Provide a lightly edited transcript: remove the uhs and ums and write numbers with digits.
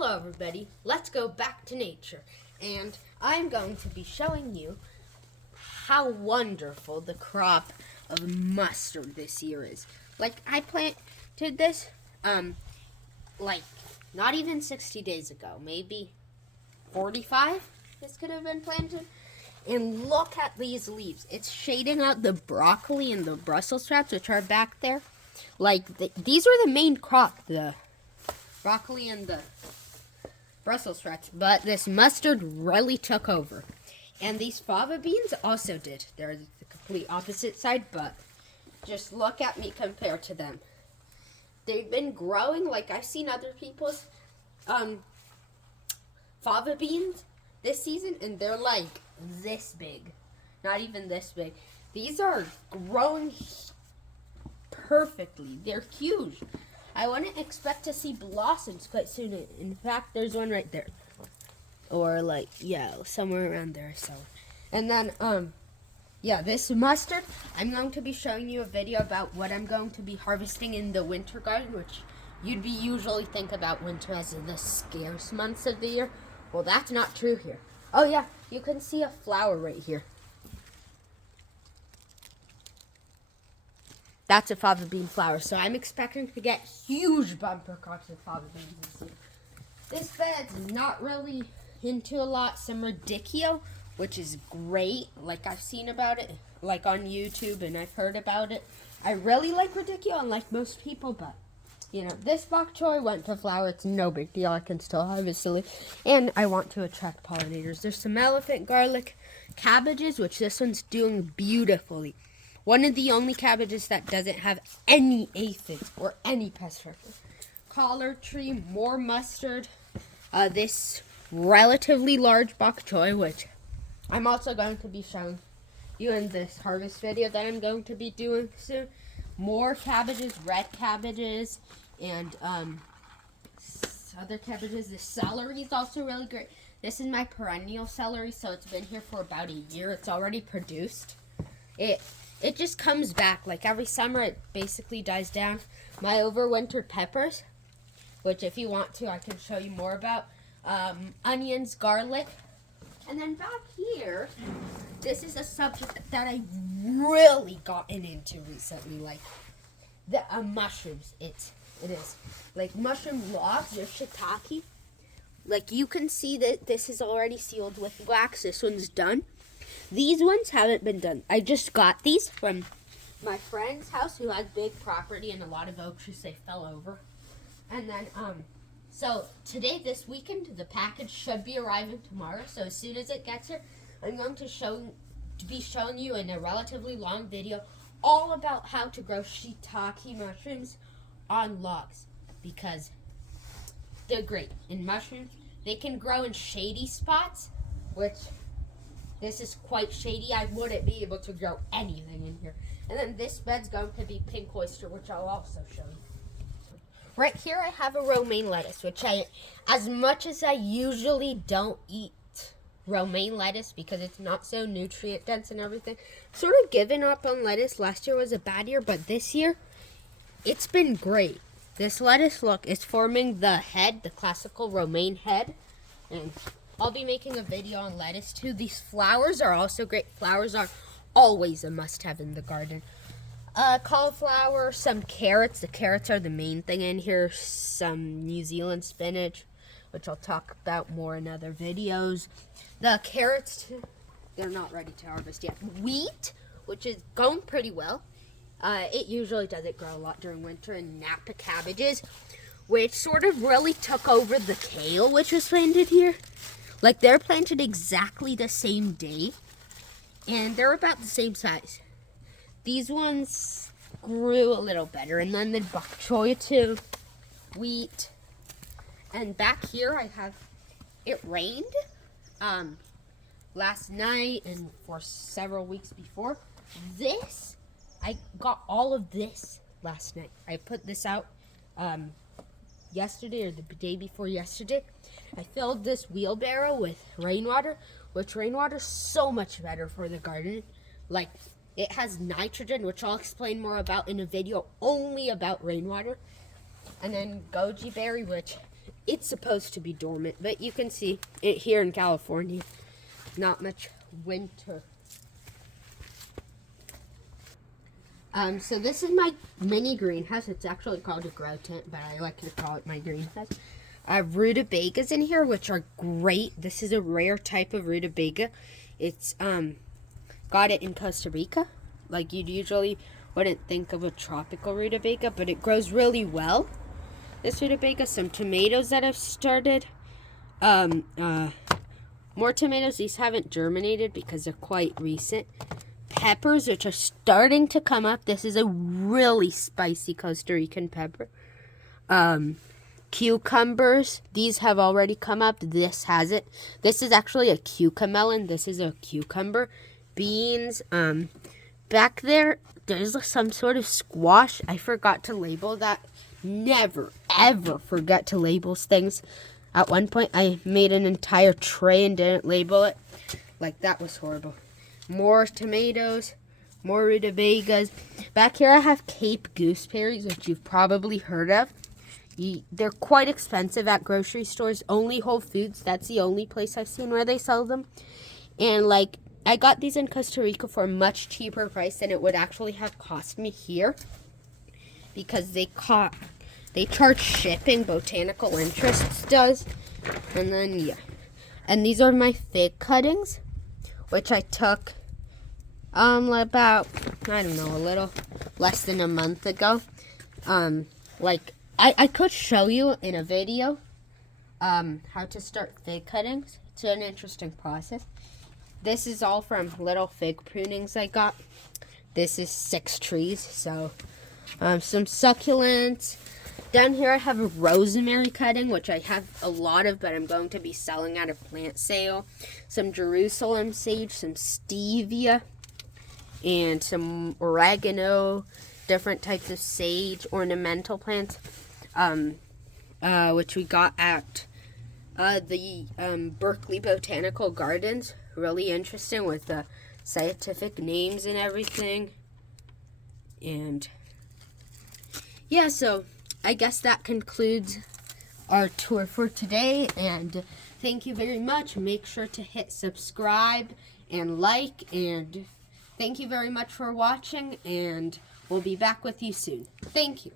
Hello everybody, let's go back to nature, and I'm going to be showing you how wonderful the crop of mustard this year is. Like, I planted this, like, not even 60 days ago, maybe 45 this could have been planted. And look at these leaves. It's shading out the broccoli and the Brussels sprouts, which are back there. Like, these are the main crop, the broccoli and the Brussels sprouts, but this mustard really took over. And these fava beans also did. They're the complete opposite side, but just look at me compared to them. They've been growing, like I've seen other people's fava beans this season, and they're like this big. Not even this big. These are growing perfectly. They're huge. I wouldn't expect to see blossoms quite soon. In fact, there's one right there. Or like, yeah, somewhere around there. So, and then, yeah, this mustard, I'm going to be showing you a video about what I'm going to be harvesting in the winter garden, which you'd be usually think about winter as the scarce months of the year. Well, that's not true here. Oh yeah, you can see a flower right here. That's a fava bean flower, so I'm expecting to get huge bumper crops of fava beans this year. This bed's not really into a lot. Some radicchio, which is great. Like, I've seen about it, like on YouTube, and I've heard about it. I really like radicchio, unlike most people, but you know, this bok choy went to flower. It's no big deal. I can still harvest it. And I want to attract pollinators. There's some elephant garlic cabbages, which this one's doing beautifully. One of the only cabbages that doesn't have any aphids or any pest pressure. Collard tree, more mustard. This relatively large bok choy, which I'm also going to be showing you in this harvest video that I'm going to be doing soon. More cabbages, red cabbages, and other cabbages. The celery is also really great. This is my perennial celery, so it's been here for about a year. It's already produced. It just comes back. Like, every summer, it basically dies down. My overwintered peppers, which if you want to, I can show you more about. Onions, garlic. And then back here, this is a subject that I really gotten into recently, like the mushrooms. It is like mushroom logs or shiitake. Like, you can see that this is already sealed with wax. This one's done. These ones haven't been done. I just got these from my friend's house who has big property and a lot of oak trees. They fell over. And then, so today, this weekend, the package should be arriving tomorrow. So as soon as it gets here, I'm going to be showing you in a relatively long video all about how to grow shiitake mushrooms on logs, because they're great. In mushrooms, they can grow in shady spots, which this is quite shady. I wouldn't be able to grow anything in here. And then this bed's going to be pink oyster, which I'll also show you. Right here I have a romaine lettuce, which as much as I usually don't eat romaine lettuce because it's not so nutrient dense and everything, sort of given up on lettuce. Last year was a bad year, but this year, it's been great. This lettuce, look, it's forming the head, the classical romaine head, and I'll be making a video on lettuce too. These flowers are also great. Flowers are always a must-have in the garden. Cauliflower, some carrots. The carrots are the main thing in here. Some New Zealand spinach, which I'll talk about more in other videos. The carrots, they're not ready to harvest yet. Wheat, which is going pretty well. It usually doesn't grow a lot during winter. And Napa cabbages, which sort of really took over the kale, which was planted here. Like, they're planted exactly the same day, and they're about the same size. These ones grew a little better, and then the bok choy too, wheat, and back here I have, it rained last night and for several weeks before. This, I got all of this last night. I put this out yesterday or the day before yesterday. I filled this wheelbarrow with rainwater, which rainwater's so much better for the garden. Like, it has nitrogen, which I'll explain more about in a video only about rainwater. And then goji berry, which it's supposed to be dormant, but you can see it here in California. Not much winter. So this is my mini greenhouse. It's actually called a grow tent, but I like to call it my greenhouse. I have rutabagas in here, which are great. This is a rare type of rutabaga. It's got it in Costa Rica. Like, you'd usually wouldn't think of a tropical rutabaga, but it grows really well. This rutabaga, some tomatoes that I've started. More tomatoes. These haven't germinated because they're quite recent. Peppers, which are starting to come up. This is a really spicy Costa Rican pepper. Cucumbers. These have already come up. This hasn't. This is actually a cucamelon. This is a cucumber. Beans. Back there, there's some sort of squash. I forgot to label that. Never, ever forget to label things. At one point, I made an entire tray and didn't label it. Like, that was horrible. More tomatoes, more rutabagas. Back here I have Cape gooseberries, which you've probably heard of. They're quite expensive at grocery stores. Only Whole Foods, that's the only place I've seen where they sell them. And like, I got these in Costa Rica for a much cheaper price than it would actually have cost me here. Because they charge shipping, Botanical Interests does. And then, yeah. And these are my fig cuttings, which I took about, I don't know, a little less than a month ago. Like, I could show you in a video how to start fig cuttings. It's an interesting process. This is all from little fig prunings I got. This is 6 trees, so some succulents. Down here I have a rosemary cutting, which I have a lot of, but I'm going to be selling at a plant sale. Some Jerusalem sage, some stevia, and some oregano, different types of sage, ornamental plants, which we got at the Berkeley Botanical Gardens. Really interesting with the scientific names and everything. And yeah, so I guess that concludes our tour for today, and thank you very much. Make sure to hit subscribe and like, and thank you very much for watching, and we'll be back with you soon. Thank you.